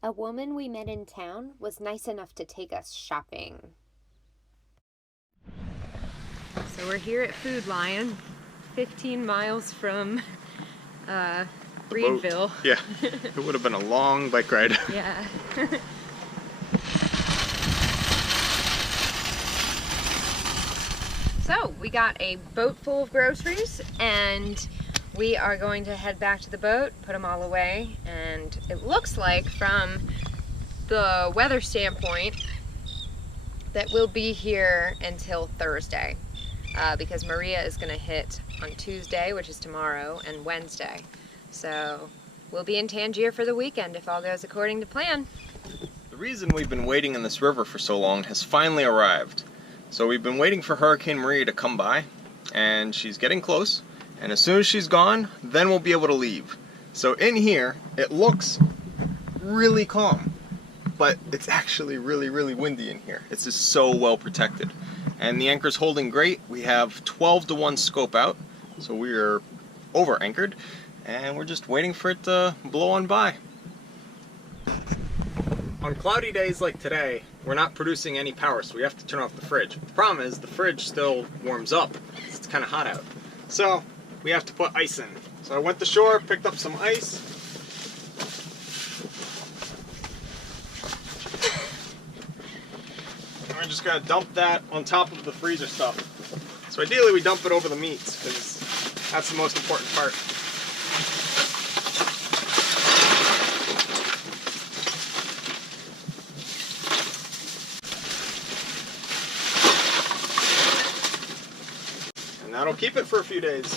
A woman we met in town was nice enough to take us shopping. So we're here at Food Lion, 15 miles from Reedville. Yeah, it would have been a long bike ride. Yeah. So we got a boat full of groceries and we are going to head back to the boat, put them all away, and it looks like from the weather standpoint that we'll be here until Thursday because Maria is going to hit on Tuesday, which is tomorrow, and Wednesday. So we'll be in Tangier for the weekend if all goes according to plan. The reason we've been waiting in this river for so long has finally arrived. So we've been waiting for Hurricane Maria to come by, and she's getting close, and as soon as she's gone, then we'll be able to leave. So in here, it looks really calm, but it's actually really windy in here. It's just so well protected. And the anchor's holding great. We have 12-to-1 scope out, so we are over anchored, and we're just waiting for it to blow on by. On cloudy days like today, we're not producing any power, so we have to turn off the fridge. The problem is the fridge still warms up. It's kind of hot out. So we have to put ice in. So I went to shore, picked up some ice. And we're just gonna dump that on top of the freezer stuff. So ideally we dump it over the meats, because that's the most important part. And that'll keep it for a few days.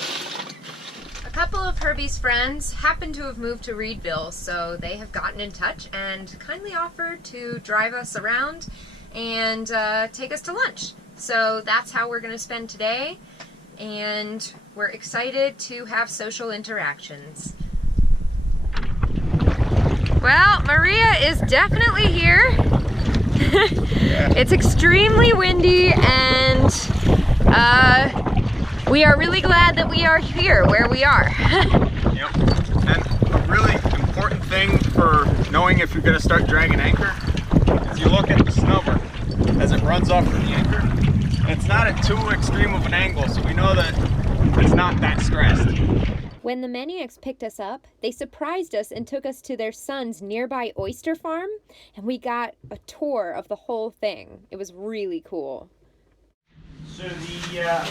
A couple of Herbie's friends happen to have moved to Reedville, so they have gotten in touch and kindly offered to drive us around and take us to lunch. So that's how we're going to spend today, and we're excited to have social interactions. Well, Maria is definitely here. It's extremely windy, and we are really glad that we are here where we are. Yep. And a really important thing for knowing if you're going to start dragging anchor is you look at the snubber as it runs off from the anchor. And it's not at too extreme of an angle, so we know that it's not that stressed. When the Manyaks picked us up, they surprised us and took us to their son's nearby oyster farm, and we got a tour of the whole thing. It was really cool. So the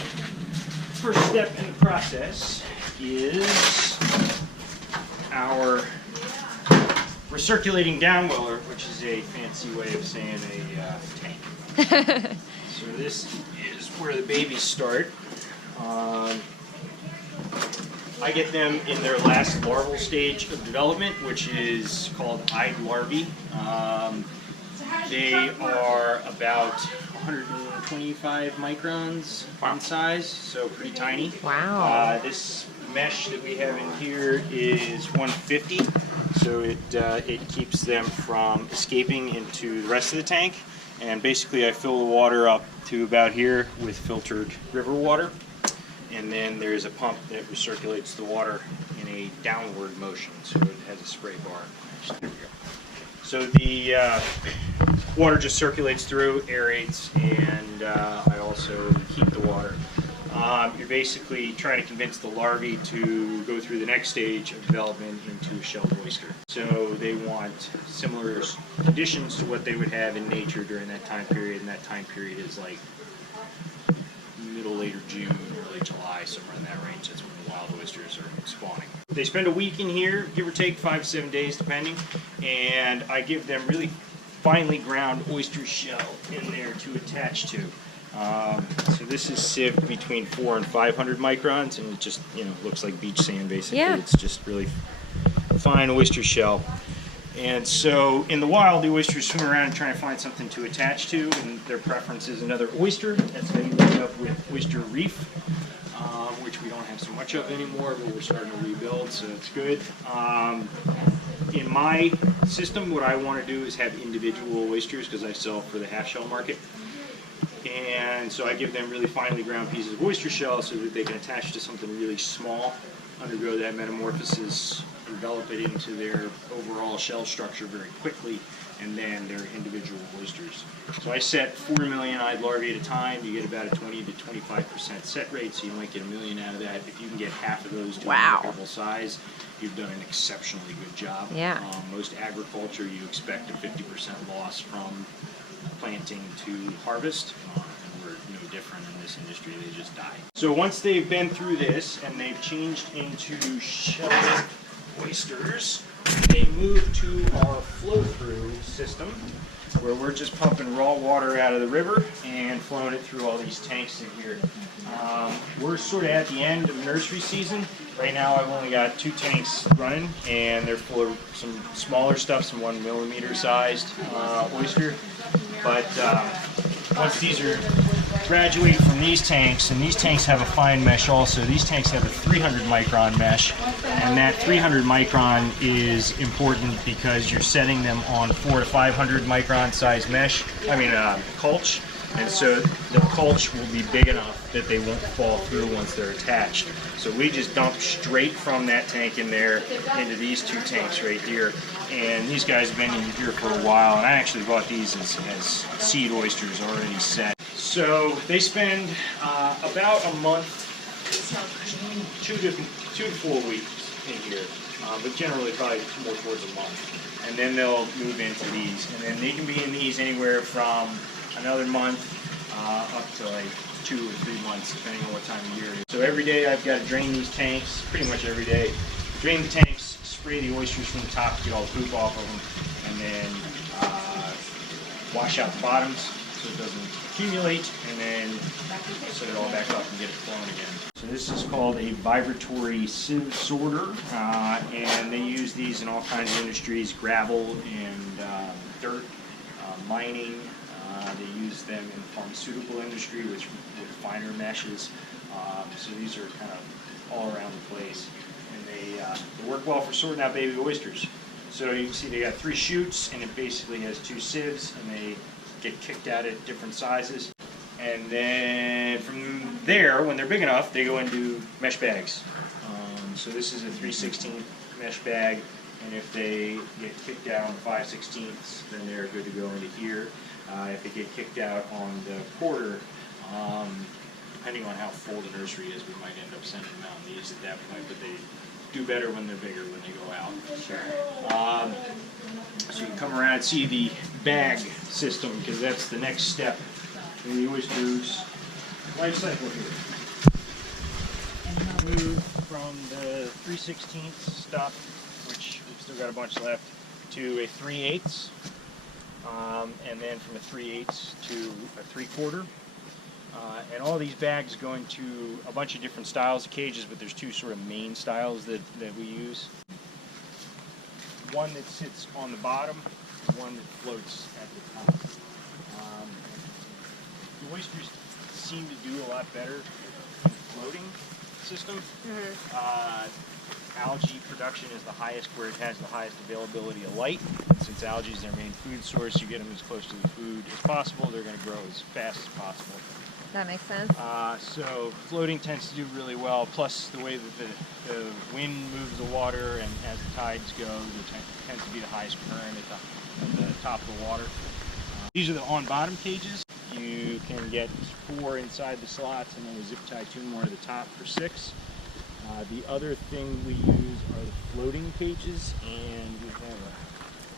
first step in the process is our recirculating downweller, which is a fancy way of saying a tank. So this is where the babies start. I get them in their last larval stage of development, which is called eyed larvae. They are about 125 microns in size, so pretty tiny. Wow. This mesh that we have in here is 150, so it keeps them from escaping into the rest of the tank. And basically I fill the water up to about here with filtered river water. And then there's a pump that recirculates the water in a downward motion, so it has a spray bar. There we go. So the water just circulates through, aerates, and I also heat the water. You're basically trying to convince the larvae to go through the next stage of development into a shelled oyster. So they want similar conditions to what they would have in nature during that time period, and that time period is like middle, later June, early July, somewhere in that range. That's when the wild oysters are spawning. They spend a week in here, give or take 5 to 7 days depending, and I give them really finely ground oyster shell in there to attach to. So this is sieved between 400 and 500 microns, and it just looks like beach sand basically. Yeah. It's just really fine oyster shell. And so in the wild, the oysters swim around trying to find something to attach to, and their preference is another oyster. That's how you end up with oyster reef, which we don't have so much of anymore, but we're starting to rebuild, so that's good. In my system, what I want to do is have individual oysters because I sell for the half-shell market. And so I give them really finely ground pieces of oyster shell so that they can attach to something really small, undergo that metamorphosis develop it into their overall shell structure very quickly, and then their individual oysters. So I set 4 million eyed larvae at a time. You get about a 20 to 25% set rate, so you might get 1 million out of that. If you can get half of those to a marketable size, you've done an exceptionally good job. Yeah. Most agriculture, you expect a 50% loss from planting to harvest. And we're no different in this industry. They just die. So once they've been through this and they've changed into shelled oysters, they move to our flow-through system, where we're just pumping raw water out of the river and flowing it through all these tanks in here. We're sort of at the end of nursery season. Right now I've only got 2 tanks running, and they're full of some smaller stuff, some 1 millimeter sized oyster. But once these are graduate from these tanks, and these tanks have a fine mesh also. These tanks have a 300 micron mesh, and that 300 micron is important because you're setting them on 400 to 500 micron size mesh, culch, and so the culch will be big enough that they won't fall through once they're attached. So we just dump straight from that tank in there into these 2 tanks right here. And these guys have been in here for a while, and I actually bought these as seed oysters already set. So they spend about a month, 2 to 4 weeks in here, but generally probably more towards a month. And then they'll move into these, and then they can be in these anywhere from another month up to like 2 or 3 months, depending on what time of year it is. So every day I've got to drain these tanks, pretty much every day. Drain the tanks, spray the oysters from the top to get all the poop off of them, and then wash out the bottoms so it doesn't accumulate, and then set it all back up and get it flowing again. So this is called a vibratory sieve sorter, and they use these in all kinds of industries, gravel and dirt, mining. They use them in the pharmaceutical industry with finer meshes. So these are kind of all around the place. And they work well for sorting out baby oysters. So you can see they got 3 chutes, and it basically has 2 sieves, and they get kicked out at different sizes. And then from there, when they're big enough, they go into mesh bags. So this is a 3/16 mesh bag, and if they get kicked out on 5/16, then they're good to go into here. If they get kicked out on the quarter, depending on how full the nursery is, we might end up sending them out in these at that point, but they do better when they're bigger when they go out. Sure. So you can come around and see the bag system, because that's the next step in the oyster's life cycle here. Move from the 3/16 stuff, which we've still got a bunch left, to a 3/8, and then from a 3/8 to a 3/4. And all these bags go into a bunch of different styles of cages, but there's 2 sort of main styles that we use. One that sits on the bottom, one that floats at the top. The oysters seem to do a lot better in the floating system. Algae production is the highest where it has the highest availability of light. Since algae is their main food source, you get them as close to the food as possible. They're going to grow as fast as possible. That makes sense. So floating tends to do really well, plus the way that the wind moves the water, and as the tides go, there tends to be the highest current at the top of the water. These are the on-bottom cages. You can get 4 inside the slots, and then we zip tie 2 more to the top for 6. The other thing we use are the floating cages, and we have a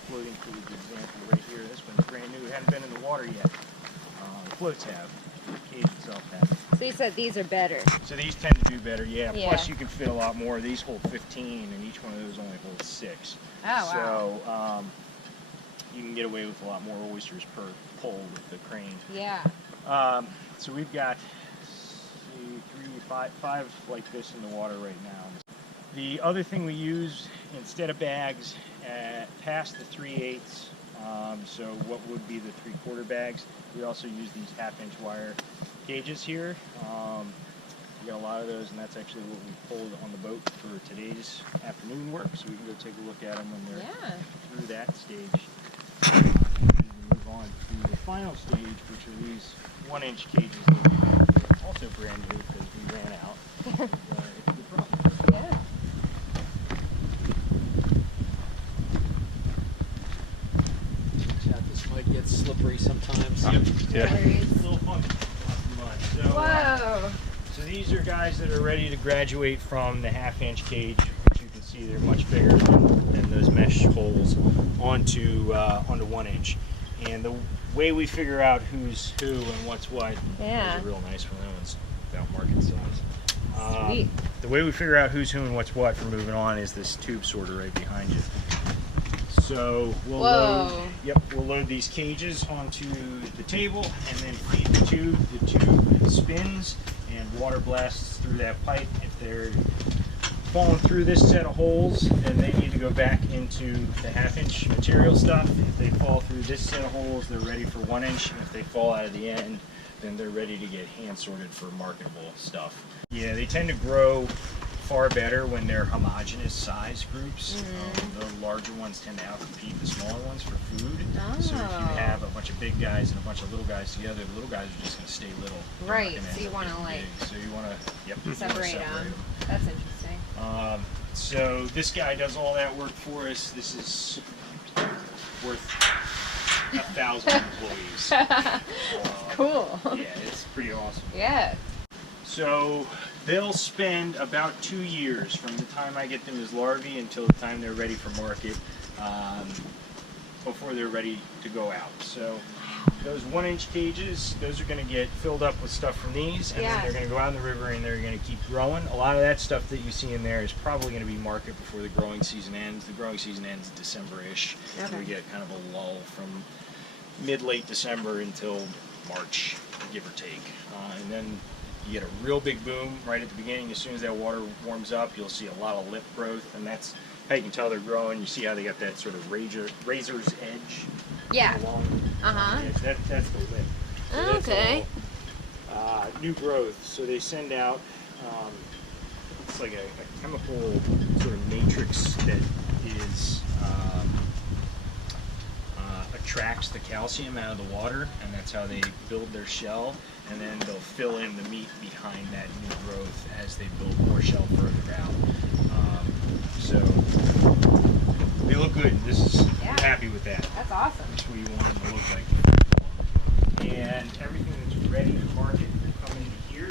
floating cage example right here. This one's brand new. It hadn't been in the water yet. The floats have. The cage itself has. So you said these are better. So these tend to do better, yeah. Plus you can fit a lot more. These hold 15, and each one of those only holds 6. Oh, wow. So you can get away with a lot more oysters per pull with the crane. Yeah. So we've got 5 like this in the water right now. The other thing we use instead of bags, past the 3/8, so what would be the 3/4 bags, we also use these 1/2-inch wire cages here. We got a lot of those, and that's actually what we pulled on the boat for today's afternoon work, so we can go take a look at them when they're through that stage. And then we move on to the final stage, which are these 1-inch cages that we have here, also brand new because we ran out. It's a good problem. gets slippery sometimes. Yep. Yeah. Hilarious. A little funky. Mud. So, Whoa. so these are guys that are ready to graduate from the half-inch cage, which you can see they're much bigger than those mesh holes, onto 1 inch. And the way we figure out who's who and what's what, Yeah. is a real nice one. That one's about market size. Sweet. The way we figure out who's who and what's what for moving on is this tube sorter right behind you. So we'll we'll load these cages onto the table and then feed the tube. The tube spins and water blasts through that pipe. If they're falling through this set of holes, then they need to go back into the half-inch material stuff. If they fall through this set of holes, they're ready for 1 inch. And if they fall out of the end, then they're ready to get hand sorted for marketable stuff. Yeah, they tend to grow far better when they're homogeneous size groups. The larger ones tend to outcompete the smaller ones for food. So if you have a bunch of big guys and a bunch of little guys together, the little guys are just going to stay little. Right, so you want to like So you want to separate them. That's interesting. So this guy does all that work for us. This is worth 1,000 employees. Cool. Yeah, it's pretty awesome. Yeah. So they'll spend about 2 years from the time I get them as larvae until the time they're ready for market, before they're ready to go out. So those 1 inch cages, those are going to get filled up with stuff from these, and then they're going to go out in the river and they're going to keep growing. A lot of that stuff that you see in there is probably going to be market before the growing season ends. The growing season ends December-ish. Okay. We get kind of a lull from mid-late December until March, give or take. And then you get a real big boom right at the beginning. As soon as that water warms up, you'll see a lot of lip growth, and that's how you can tell they're growing. You see how they got that sort of razor's edge. Yeah. Along the edge. That's the lip. So that's Okay. all, new growth. So they send out, it's like a chemical sort of matrix that is attracts the calcium out of the water, and that's how they build their shell. And then they'll fill in the meat behind that new growth as they build more shell further out. So they look good. I'm happy with that. That's awesome. That's what you want them to look like. And everything that's ready to market will come into here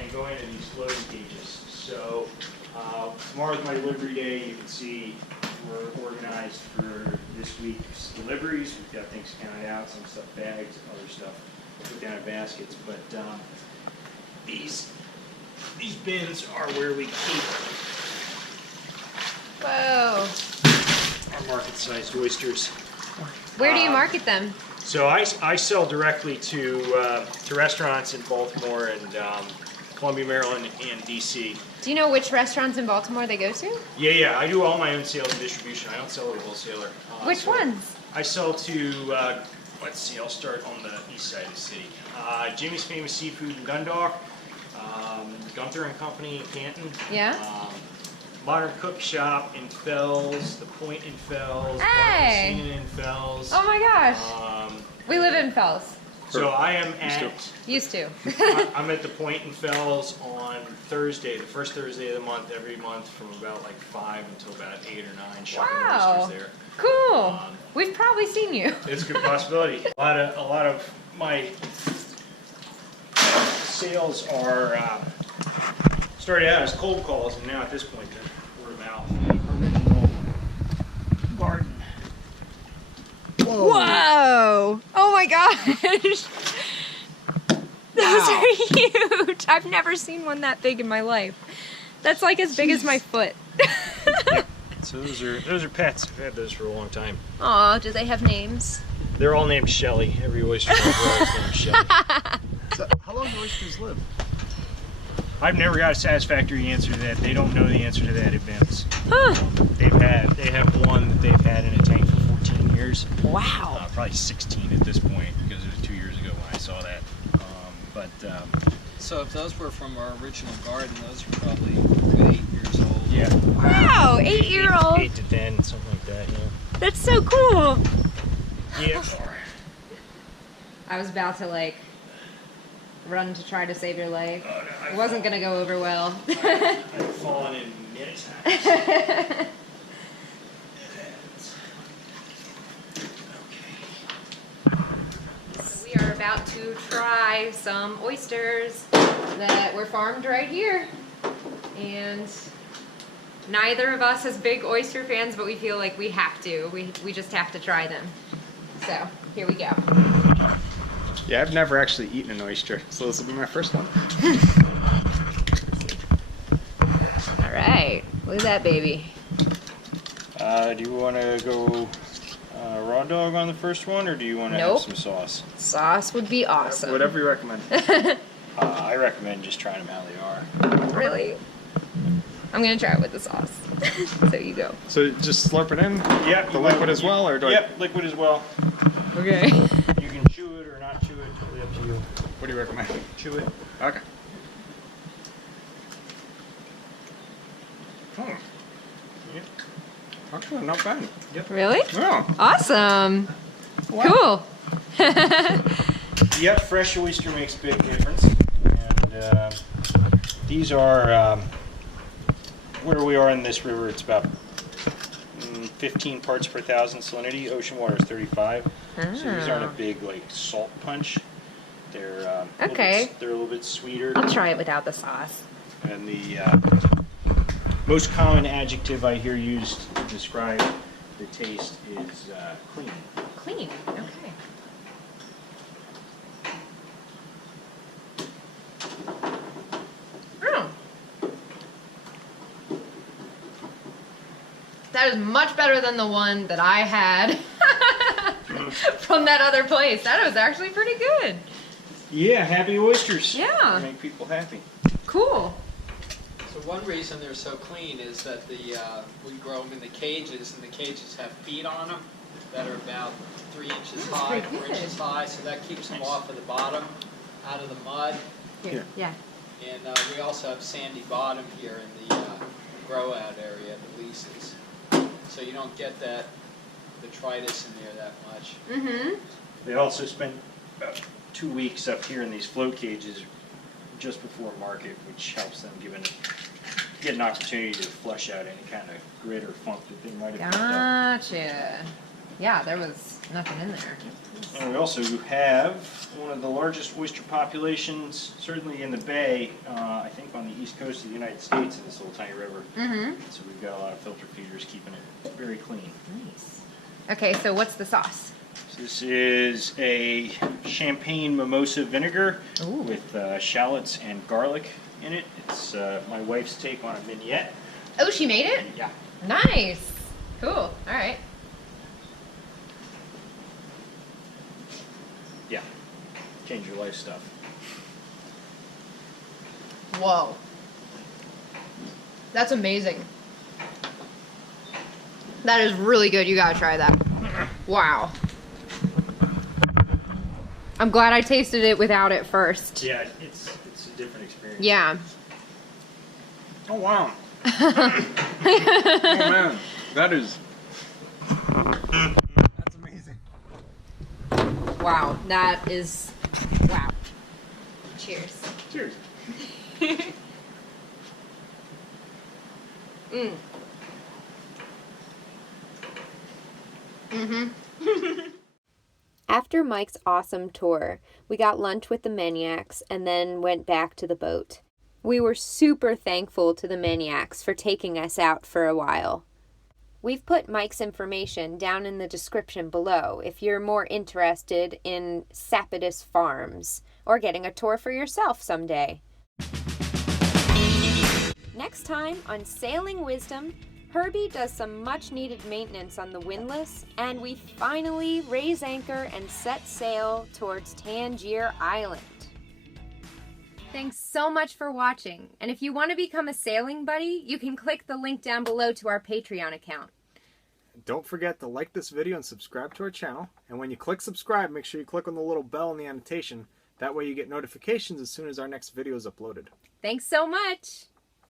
and go into these floating cages. So tomorrow's my delivery day. You can see we're organized for this week's deliveries. We've got things counted out, some stuff bags, other stuff put down in baskets. But these bins are where we keep Whoa. our market-sized oysters. Where do you market them? So I sell directly to restaurants in Baltimore and Columbia, Maryland, and DC. Do you know which restaurants in Baltimore they go to? Yeah, I do all my own sales and distribution. I don't sell to a wholesaler. Which ones? I sell to, let's see, I'll start on the east side of the city. Jimmy's Famous Seafood in Dundalk, Gunther and Company in Canton. Yeah. Modern Cook Shop in Fells, The Point in Fells, Hey! Barn in Fells. Oh my gosh. We live in Fells. So I am at, Used to. I'm at The Point in Fells on Thursday, the first Thursday of the month, every month from about like 5 until about 8 or 9, shipping Wow. oysters there. Cool. We've probably seen you. It's a good possibility. A lot of my sales are started out as cold calls, and now at this point they're word of mouth. Original garden. Whoa! Oh my gosh! Those are huge! I've never seen one that big in my life. That's like as big as my foot. Yep. So those are pets. I've had those for a long time. Aw, do they have names? They're all named Shelly. Every oyster is named Shelly. So, how long do oysters live? I've never got a satisfactory answer to that. They don't know the answer to that at Ben's. Huh. They have one that they've had in a tank for 14 years. Wow. Probably 16 at this point, because it was 2 years ago when I saw that. So if those were from our original garden, those are probably 8 years old. Yeah. Wow, 8-year-old. 8 to 10, something like that, yeah. That's so cool. Yeah. I was about to like run to try to save your life. Oh, no, It wasn't gonna go over well. I've fallen in many times. about to try some oysters that were farmed right here. And neither of us is big oyster fans, but we feel like we have to. We just have to try them. So, here we go. Yeah, I've never actually eaten an oyster, so this will be my first one. All right, look at that baby. Do you want to go raw dog on the first one, or do you want to Nope. have some sauce? Sauce would be awesome. Whatever you recommend. I recommend just trying them how they are. Really? I'm gonna try it with the sauce. So you go. So just slurp it in? Yep. The liquid as well, or do Yep, liquid as well. Okay. You can chew it or not chew it, totally up to you. What do you recommend? Chew it. Okay. Hmm. Yep. Actually, not bad. Really? Yeah. Awesome. Cool. Yep, fresh oyster makes a big difference. And these are, where we are in this river, it's about 15 parts per thousand salinity. Ocean water is 35. So these aren't a big like salt punch. They're Okay. they're a little bit sweeter. I'll try it without the sauce. And the most common adjective I hear used to describe the taste is clean. Clean. Okay. Oh. That is much better than the one that I had from that other place. That was actually pretty good. Yeah, happy oysters. Yeah. They make people happy. Cool. So one reason they're so clean is that we grow them in the cages, and the cages have feet on them that are about 3 inches high, pretty 4 good. inches high, so that keeps them off of the bottom, out of the mud. Here. Yeah. And we also have sandy bottom here in the grow out area, the leases. So you don't get that detritus in there that much. Mm-hmm. They also spend about 2 weeks up here in these float cages just before market, which helps them get an opportunity to flush out any kind of grit or funk that they might have picked up. Gotcha. Yeah, there was nothing in there. And we also have one of the largest oyster populations, certainly in the bay, I think on the east coast of the United States in this little tiny river. Mm-hmm. So we've got a lot of filter feeders keeping it very clean. Nice. Okay, so what's the sauce? So this is a champagne mimosa vinegar Ooh. with shallots and garlic in it. It's my wife's take on a vignette. Oh, she made it? Yeah. Nice. Cool. All right. Yeah. Change your life stuff. Whoa. That's amazing. That is really good. You gotta try that. Wow. I'm glad I tasted it without it first. Yeah, it's a different experience. Yeah. Oh, wow. Oh, man. That is... That's amazing. Wow. That is... Wow. Cheers. Cheers. Mm. Mm-hmm. After Mike's awesome tour, we got lunch with the Manyaks and then went back to the boat. We were super thankful to the Manyaks for taking us out for a while. We've put Mike's information down in the description below if you're more interested in Sapidusfarms or getting a tour for yourself someday. Next time on Sailing Wisdom, Herbie does some much-needed maintenance on the windlass, and we finally raise anchor and set sail towards Tangier Island. Thanks so much for watching, and if you want to become a sailing buddy, you can click the link down below to our Patreon account. Don't forget to like this video and subscribe to our channel. And when you click subscribe, make sure you click on the little bell in the annotation. That way you get notifications as soon as our next video is uploaded. Thanks so much!